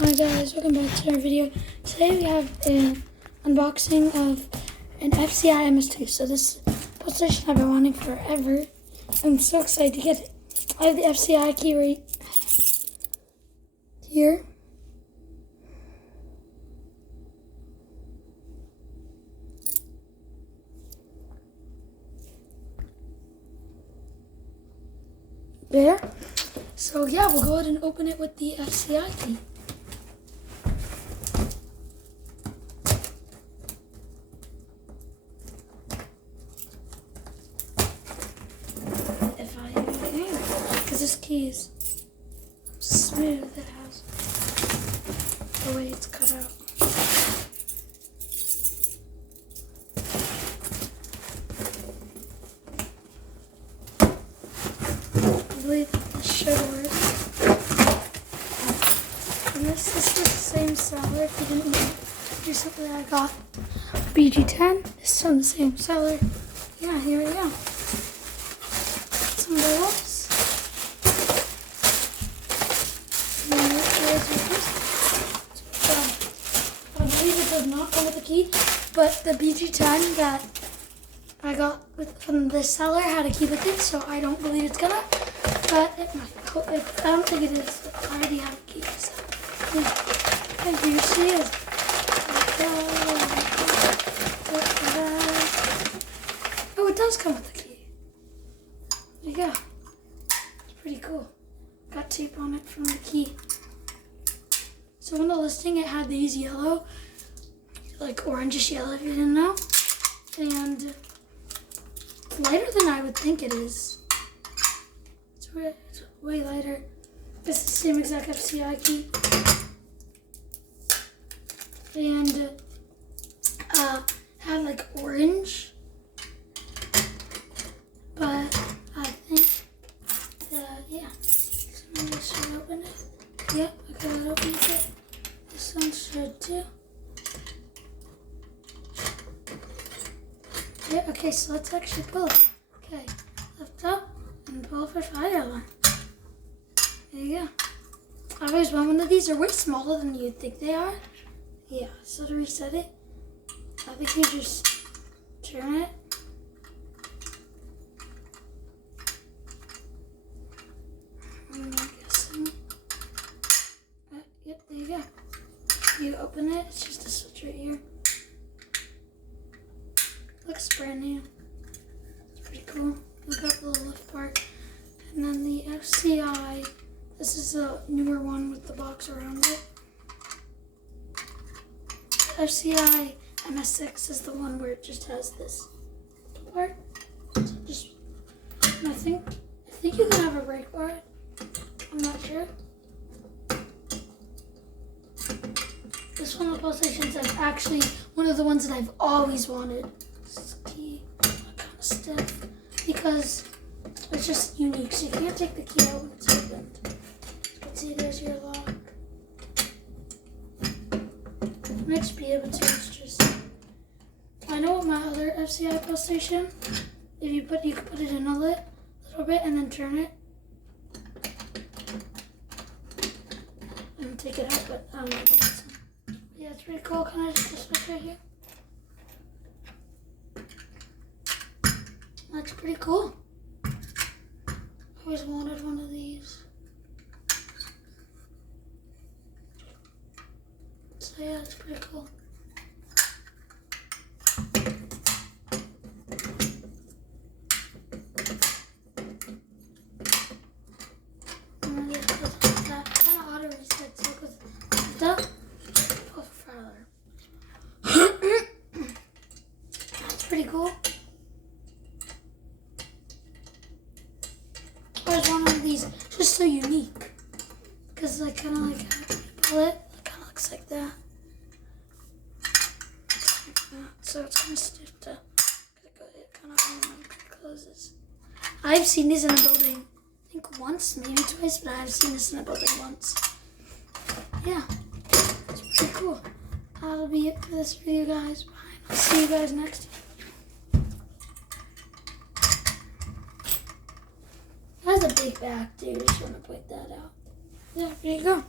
Hi guys, welcome back to our video. Today we have an unboxing of an FCI MS-2. So this PlayStation I've been wanting forever. I'm so excited to get it. I have the FCI key right here. There. So yeah, we'll go ahead and open it with the FCI key. If I even can, because this key is smooth. It has the way it's cut out. I believe this should work. And this is the same seller. If you didn't know, recently I got a BG10. This is from the same seller. Yeah, here we go. Some balls. I believe it does not come with a key, but the BG10 that I got from the seller had a key with it, so I don't believe it's gonna. But it might. I don't think it is. I already have a key. So yeah. And here she is. Oh, it does come with a key. There you go. It's pretty cool. Got tape on it from the key. So in the listing, it had these yellow, like orangish yellow, if you didn't know, and lighter than I would think it is. It's way lighter. It's the same exact FCI key. And had like orange. But I think that, yeah. So I should open it. Yep, I got it open it. This one should too. Yeah, okay, so let's actually pull it. Okay, lift up and pull for fire. There you go. I've always wanted one of these. They're way smaller than you'd think they are. Yeah, so to reset it, I think you just turn it. I'm guessing. Yep, there you go. You open it, it's just a switch right here. Looks brand new. It's pretty cool. Look up the lift part. And then the FCI, this is a newer one with the box around it. The FCI MS-2 is the one where it just has this part. So just, and I think you can have a brake bar. I'm not sure. This one of the PlayStations is actually one of the ones that I've always wanted. This key, kind of stiff, because it's just unique. So you can't take the key out when it's opened. You can see there's your lock. You might be able to. It's just. I know with my other FCI PlayStation, if you can put it in a little bit and then turn it. And take it out, but I don't know. Yeah, it's pretty cool. Can I just switch right here? That's pretty cool. I always wanted one of these. So yeah, it's pretty cool. And then it goes like that. Kind of auto reset, so it goes like that. That's pretty cool. I always wanted one of these, just so unique. Because I kind of like how you pull it, it kind of looks like that. So it's kind of stiff to, it kind of closes. I've seen these in a building, I think once, maybe twice, but I've seen this in a building once. Yeah, it's pretty cool. That'll be it for this video, guys. Bye. I'll see you guys next time. That's a big back, dude. Just want to point that out. Yeah, there you go.